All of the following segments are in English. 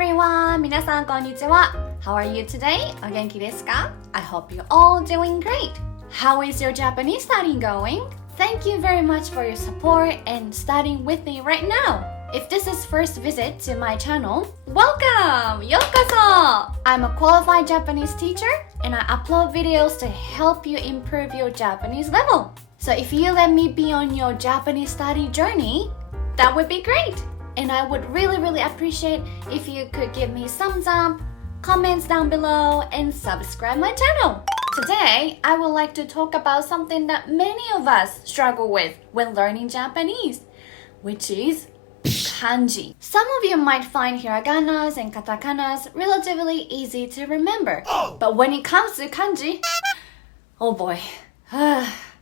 everyone! 皆さんこんにちは。How are you today? お元気ですか? I hope you're all doing great. How is your Japanese study going? Thank you very much for your support and studying with me right now. If this is first visit to my channel, welcome! ようこそ! I'm a qualified Japanese teacher and I upload videos to help you improve your Japanese level. So if you let me be on your Japanese study journey, that would be great. And I would really appreciate if you could give me thumbs up, comments down below, and subscribe my channel. Today, I would like to talk about something that many of us struggle with when learning Japanese, which is kanji. Some of you might find hiraganas and katakanas relatively easy to remember. But when it comes to kanji, oh boy,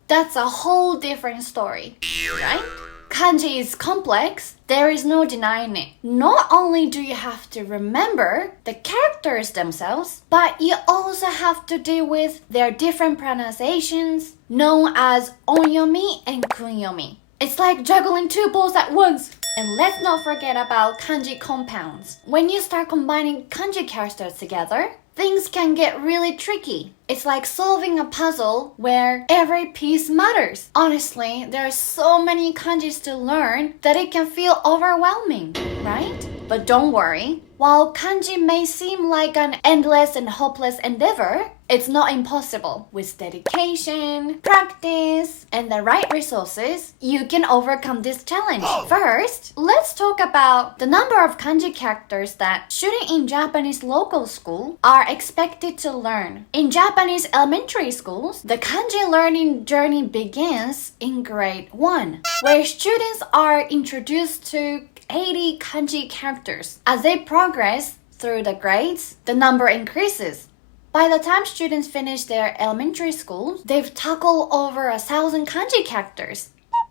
that's a whole different story, right? Kanji is complex, there is no denying it. Not only do you have to remember the characters themselves, but you also have to deal with their different pronunciations, known as onyomi and kunyomi. It's like juggling two balls at once. And let's not forget about kanji compounds. When you start combining kanji characters together, things can get really tricky. It's like solving a puzzle where every piece matters. Honestly, there are so many kanjis to learn that it can feel overwhelming, right? But don't worry. While kanji may seem like an endless and hopeless endeavor, it's not impossible. With dedication, practice, and the right resources, you can overcome this challenge. First, let's talk about the number of kanji characters that students in Japanese local school are expected to learn. In Japanese elementary schools, the kanji learning journey begins in grade 1, where students are introduced to 80 kanji characters. As they progress through the grades, the number increases. By the time students finish their elementary school, they've tackled over 1,000 kanji characters.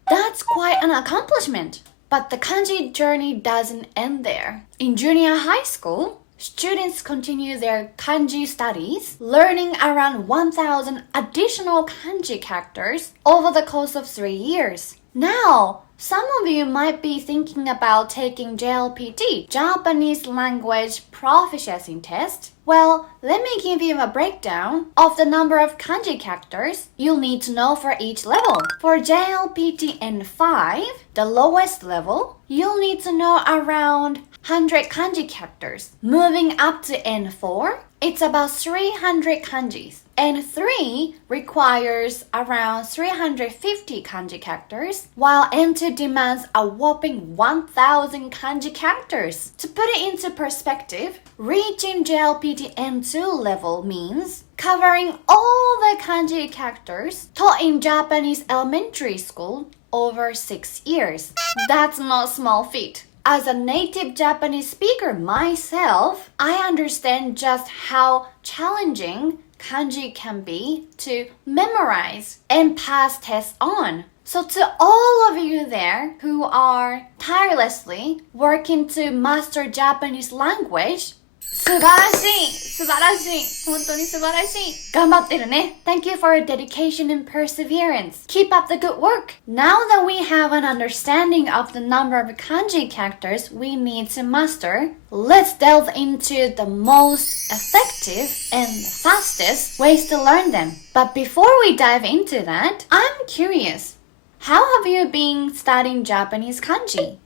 That's quite an accomplishment. But the kanji journey doesn't end there. In junior high school, students continue their kanji studies, learning around 1,000 additional kanji characters over the course of 3 years. Now, some of you might be thinking about taking JLPT, Japanese Language Proficiency Test. Well, let me give you a breakdown of the number of kanji characters you'll need to know for each level. For JLPT N5, the lowest level, you'll need to know around 100 kanji characters. Moving up to N4, it's about 300 kanjis. N3 requires around 350 kanji characters, while N2 demands a whopping 1,000 kanji characters. To put it into perspective, reaching JLPT N2 level means covering all the kanji characters taught in Japanese elementary school over 6 years. That's no small feat. As a native Japanese speaker myself, I understand just how challenging kanji can be to memorize and pass tests on. So to all of you there who are tirelessly working to master Japanese language, 素晴らしい素晴らしい本当に素晴らしい頑張ってるね Thank you for your dedication and perseverance. Keep up the good work. Now that we have an understanding of the number of kanji characters we need to master, let's delve into the most effective and fastest ways to learn them. But before we dive into that, I'm curious. How have you been studying Japanese kanji?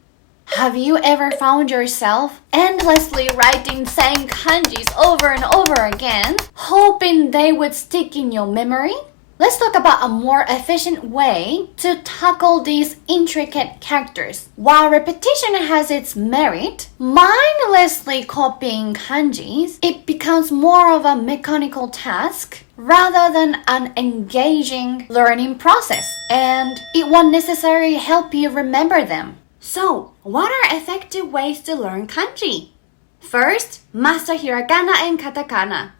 Have you ever found yourself endlessly writing same kanjis over and over again, hoping they would stick in your memory? Let's talk about a more efficient way to tackle these intricate characters. While repetition has its merit, mindlessly copying kanjis, it becomes more of a mechanical task rather than an engaging learning process, and it won't necessarily help you remember them. So, what are effective ways to learn kanji? First, master hiragana and katakana.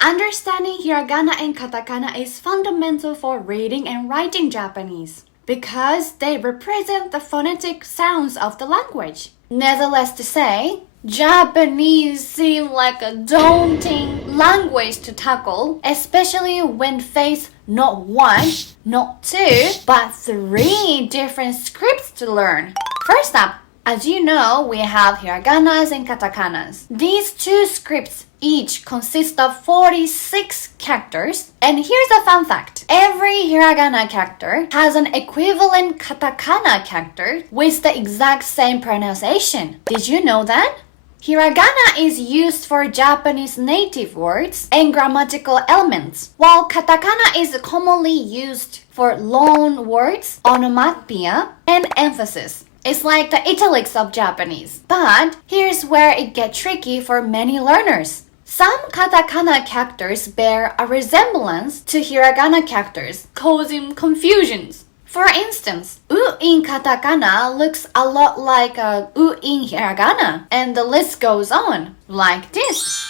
Understanding hiragana and katakana is fundamental for reading and writing Japanese because they represent the phonetic sounds of the language. Nevertheless to say, Japanese seems like a daunting language to tackle, especially when faced not one, not two, but 3 different scripts to learn. First up, As you know, we have hiraganas and katakanas. These two scripts each consist of 46 characters. And here's a fun fact. Every hiragana character has an equivalent katakana character with the exact same pronunciation. Did you know that? Hiragana is used for Japanese native words and grammatical elements, while katakana is commonly used for loan words, onomatopoeia, and emphasis. It's like the italics of Japanese. But here's where it gets tricky for many learners. Some katakana characters bear a resemblance to hiragana characters, causing confusions. For instance, u in katakana looks a lot like a u in hiragana, and the list goes on, like this.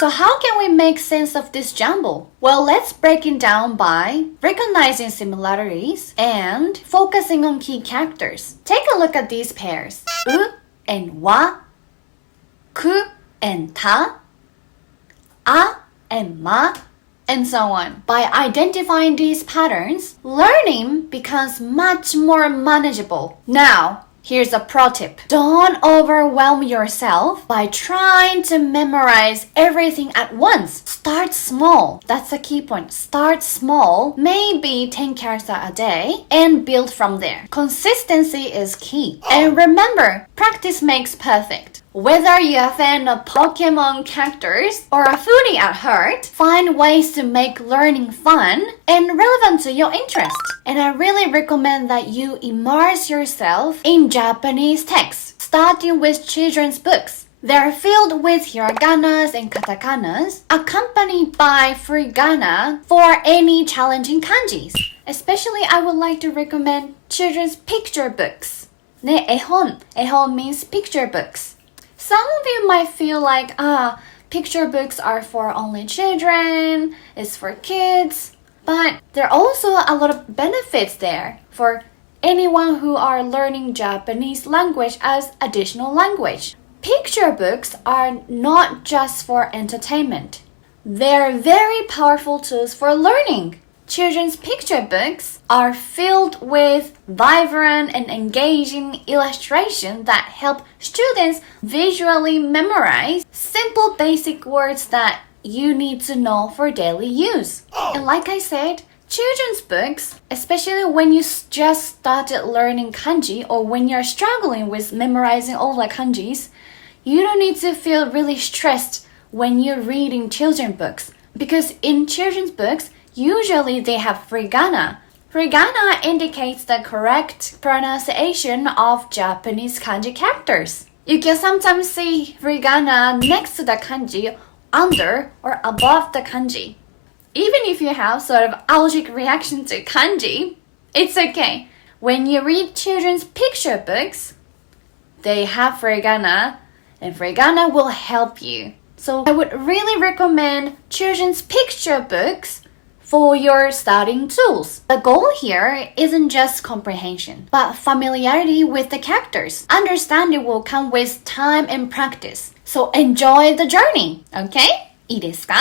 So how can we make sense of this jumble? Well, let's break it down by recognizing similarities and focusing on key characters. Take a look at these pairs. U and wa, ku and ta, a and ma, and so on. By identifying these patterns, learning becomes much more manageable. Now, here's a pro tip. Don't overwhelm yourself by trying to memorize everything at once. Start small. That's a key point. Start small, maybe 10 characters a day, and build from there. Consistency is key. And remember, practice makes perfect. Whether you're a fan of Pokemon characters or a foodie at heart, find ways to make learning fun and relevant to your interest. And I really recommend that you immerse yourself in Japanese texts, starting with children's books. They're filled with hiraganas and katakanas, accompanied by furigana for any challenging kanjis. Especially, I would like to recommend children's picture books. Ne, ehon. Ehon means picture books. Some of you might feel like, picture books are for only children, it's for kids. But there are also a lot of benefits there for anyone who are learning Japanese language as additional language. Picture books are not just for entertainment. They're very powerful tools for learning. Children's picture books are filled with vibrant and engaging illustrations that help students visually memorize simple basic words that you need to know for daily use. And like I said, children's books, especially when you just started learning kanji or when you're struggling with memorizing all the kanjis, you don't need to feel really stressed when you're reading children's books. Because in children's books, usually they have furigana. Furigana indicates the correct pronunciation of Japanese kanji characters. You can sometimes see furigana next to the kanji, under or above the kanji. Even if you have sort of allergic reaction to kanji, it's okay. When you read children's picture books, they have furigana, and furigana will help you. So I would really recommend children's picture books for your studying tools. The goal here isn't just comprehension, but familiarity with the characters. Understanding will come with time and practice. So enjoy the journey, okay? いいですか?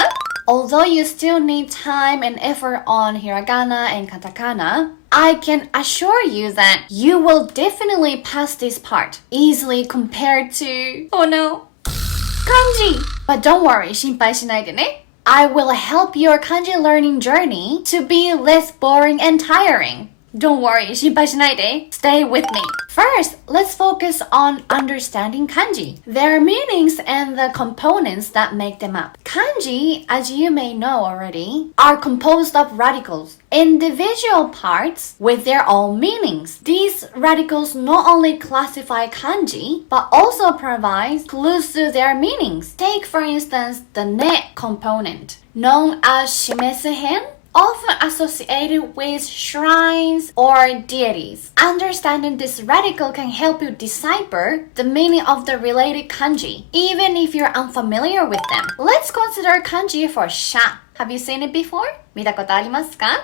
Although you still need time and effort on hiragana and katakana, I can assure you that you will definitely pass this part easily compared to, oh no, kanji. But don't worry, 心配しないでね. I will help your kanji learning journey to be less boring and tiring. Don't worry, 心配しないで. Stay with me. First, let's focus on understanding kanji, their meanings and the components that make them up. Kanji, as you may know already, are composed of radicals, individual parts with their own meanings. These radicals not only classify kanji, but also provide clues to their meanings. Take, for instance, the ne component, known as shimesu hen, often associated with shrines or deities. Understanding this radical can help you decipher the meaning of the related kanji, even if you're unfamiliar with them. Let's consider kanji for sha. Have you seen it before? 見たことありますか?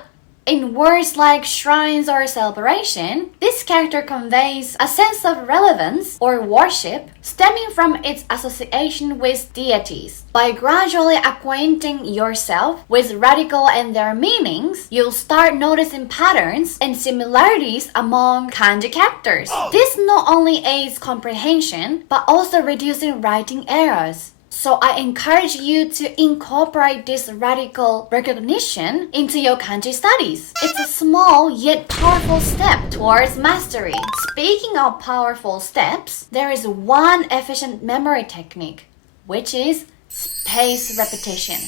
In words like shrines or celebration, this character conveys a sense of relevance or worship stemming from its association with deities. By gradually acquainting yourself with radical and their meanings, you'll start noticing patterns and similarities among kanji characters. This not only aids comprehension, but also reducing writing errors. So I encourage you to incorporate this radical recognition into your kanji studies. It's a small yet powerful step towards mastery. Speaking of powerful steps, there is one efficient memory technique, which is space repetition.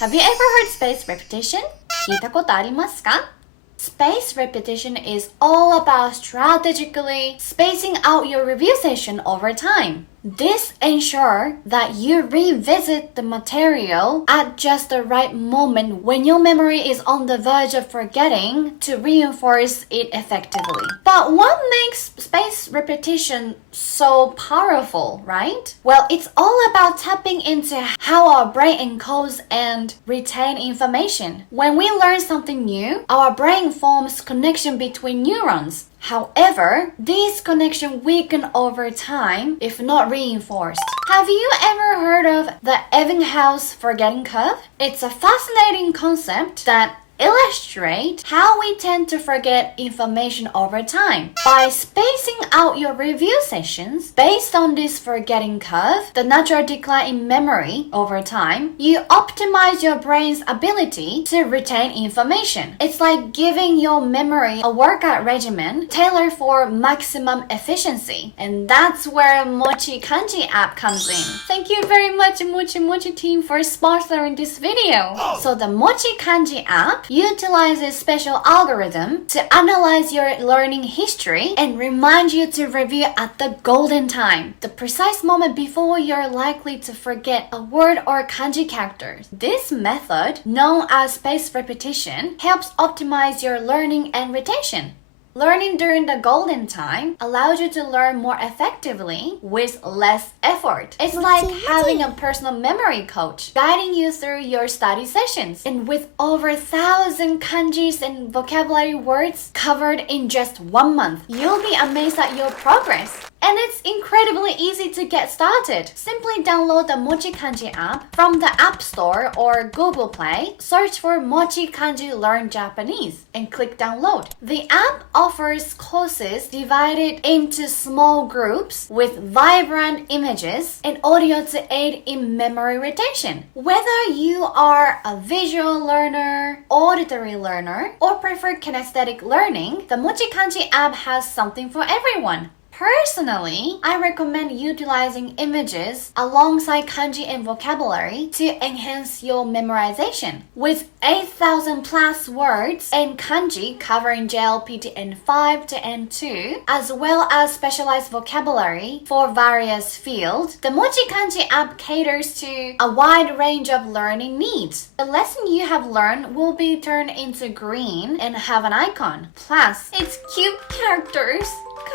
Have you ever heard space repetition? 聞いたことありますか? Space repetition is all about strategically spacing out your review session over time. This ensures that you revisit the material at just the right moment when your memory is on the verge of forgetting to reinforce it effectively. But what makes space repetition so powerful, right? Well, it's all about tapping into how our brain encodes and retains information. When we learn something new, our brain forms connection between neurons. However, these connections weaken over time if not reinforced. Have you ever heard of the Ebbinghaus forgetting curve? It's a fascinating concept that illustrates how we tend to forget information over time. By spacing out your review sessions based on this forgetting curve, the natural decline in memory over time, you optimize your brain's ability to retain information. It's like giving your memory a workout regimen tailored for maximum efficiency. And that's where MochiKanji App comes in. Thank you very much, Mochi team, for sponsoring this video. So the MochiKanji App utilizes special algorithm to analyze your learning history and remind you to review at the golden time, the precise moment before you're likely to forget a word or kanji character. This method, known as space repetition, helps optimize your learning and retention. Learning during the golden time allows you to learn more effectively with less effort. It's like having a personal memory coach guiding you through your study sessions. And with over 1,000 kanjis and vocabulary words covered in just 1 month, you'll be amazed at your progress. And it's incredibly easy to get started. Simply download the MochiKanji app from the App Store or Google Play, search for MochiKanji Learn Japanese, and click download. The app offers courses divided into small groups with vibrant images and audio to aid in memory retention. Whether you are a visual learner, auditory learner, or prefer kinesthetic learning, the MochiKanji app has something for everyone. Personally, I recommend utilizing images alongside kanji and vocabulary to enhance your memorization. With 8,000 plus words and kanji covering JLPT N5 to N2, as well as specialized vocabulary for various fields, the MochiKanji app caters to a wide range of learning needs. The lesson you have learned will be turned into green and have an icon. Plus, it's cute characters.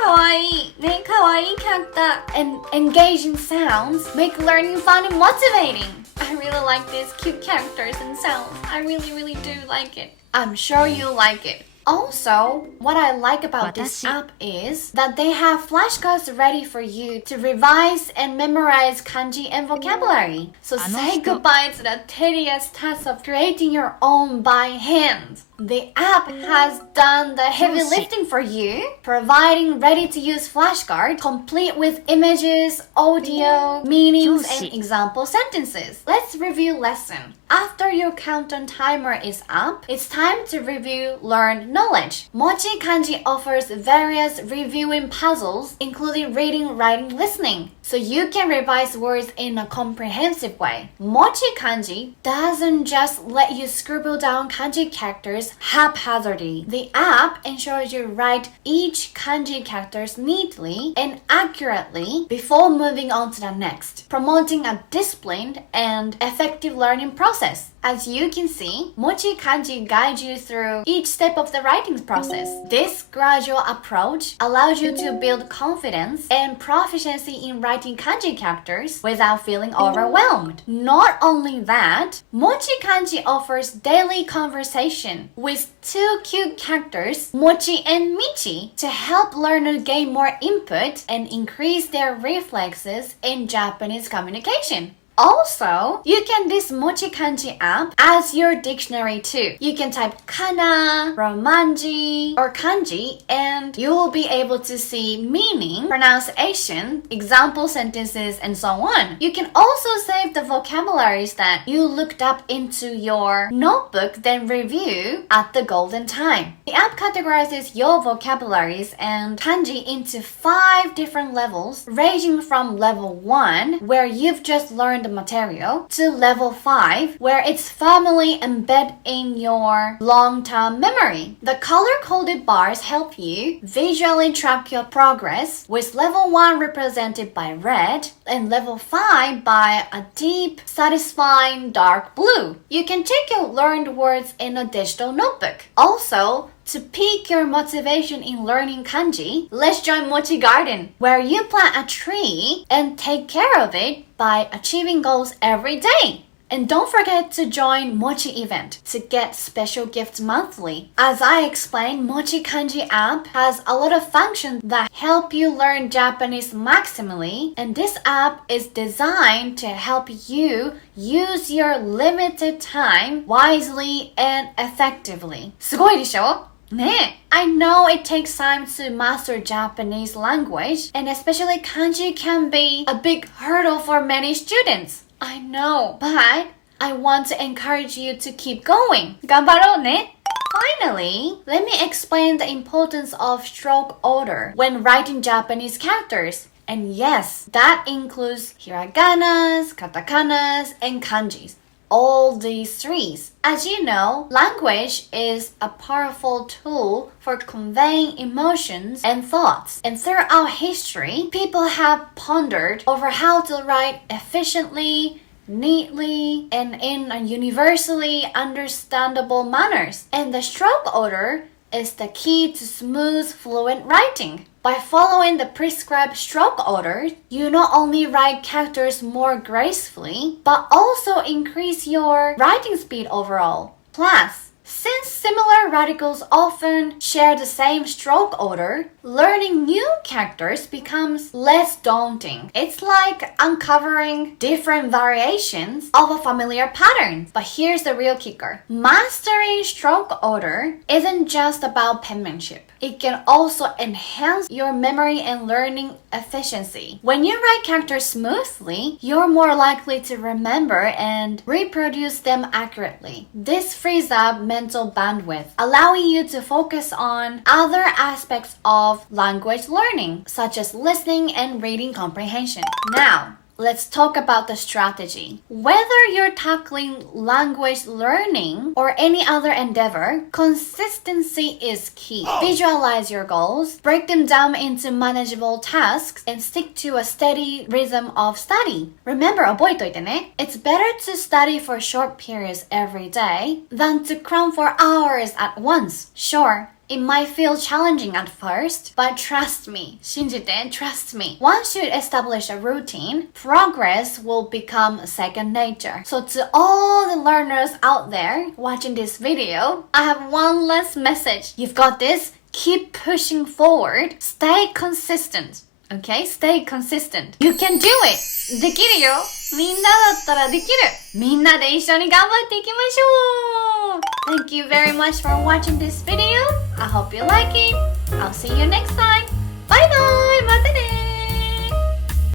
Kawaii, kawaii character and engaging sounds make learning fun and motivating. I really like these cute characters and sounds. I really do like it. I'm sure you like it. Also, what I like about this app is that they have flashcards ready for you to revise and memorize kanji and vocabulary. So say goodbye to the tedious task of creating your own by hand. The app has done the heavy lifting for you, providing ready-to-use flashcards complete with images, audio, meanings, and example sentences. Let's review lesson. After your countdown timer is up, it's time to review learned knowledge. MochiKanji offers various reviewing puzzles, including reading, writing, listening, so you can revise words in a comprehensive way. MochiKanji doesn't just let you scribble down kanji characters haphazardly. The app ensures you write each kanji characters neatly and accurately before moving on to the next, promoting a disciplined and effective learning process. As you can see, MochiKanji guides you through each step of the writing process. This gradual approach allows you to build confidence and proficiency in writing kanji characters without feeling overwhelmed. Not only that, MochiKanji offers daily conversation with two cute characters, Mochi and Michi, to help learners gain more input and increase their reflexes in Japanese communication. Also, you can use MochiKanji app as your dictionary too. You can type kana, romanji, or kanji, and you will be able to see meaning, pronunciation, example sentences, and so on. You can also save the vocabularies that you looked up into your notebook, then review at the golden time. The app categorizes your vocabularies and kanji into 5 different levels, ranging from level 1, where you've just learned the material, to level 5, where it's firmly embedded in your long-term memory. The color-coded bars help you visually track your progress, with level 1 represented by red and level 5 by a deep, satisfying dark blue. You can check your learned words in a digital notebook. Also, to pique your motivation in learning kanji, let's join Mochi Garden, where you plant a tree and take care of it by achieving goals every day. And don't forget to join Mochi event to get special gifts monthly. As I explained, MochiKanji app has a lot of functions that help you learn Japanese maximally, and this app is designed to help you use your limited time wisely and effectively. すごいでしょ? I know it takes time to master Japanese language, and especially kanji can be a big hurdle for many students. I know, but I want to encourage you to keep going. 頑張ろうね. Finally, let me explain the importance of stroke order when writing Japanese characters. And yes, that includes hiraganas, katakanas, and kanjis. All these 3. As you know, language is a powerful tool for conveying emotions and thoughts. And throughout history, people have pondered over how to write efficiently, neatly, and in a universally understandable manners. And the stroke order is the key to smooth, fluent writing. By following the prescribed stroke order, you not only write characters more gracefully, but also increase your writing speed overall. Plus, since similar radicals often share the same stroke order, learning new characters becomes less daunting. It's like uncovering different variations of a familiar pattern. But here's the real kicker. Mastering stroke order isn't just about penmanship. It can also enhance your memory and learning efficiency. When you write characters smoothly, you're more likely to remember and reproduce them accurately. This frees up mental bandwidth, allowing you to focus on other aspects of language learning, such as listening and reading comprehension. Now, let's talk about the strategy. Whether you're tackling language learning or any other endeavor, consistency is key. Visualize your goals, break them down into manageable tasks, and stick to a steady rhythm of study. Remember, 覚えといてね. It's better to study for short periods every day than to cram for hours at once. Sure, it might feel challenging at first, but trust me, 信じて, trust me. Once you establish a routine, progress will become second nature. So to all the learners out there watching this video, I have one last message. You've got this. Keep pushing forward. Stay consistent. Okay? Stay consistent. You can do it. できるよ。みんなだったらできる。みんなで一緒に頑張っていきましょう。Thank you very much for watching this video. I hope you like it. I'll see you next time. Bye bye. またね。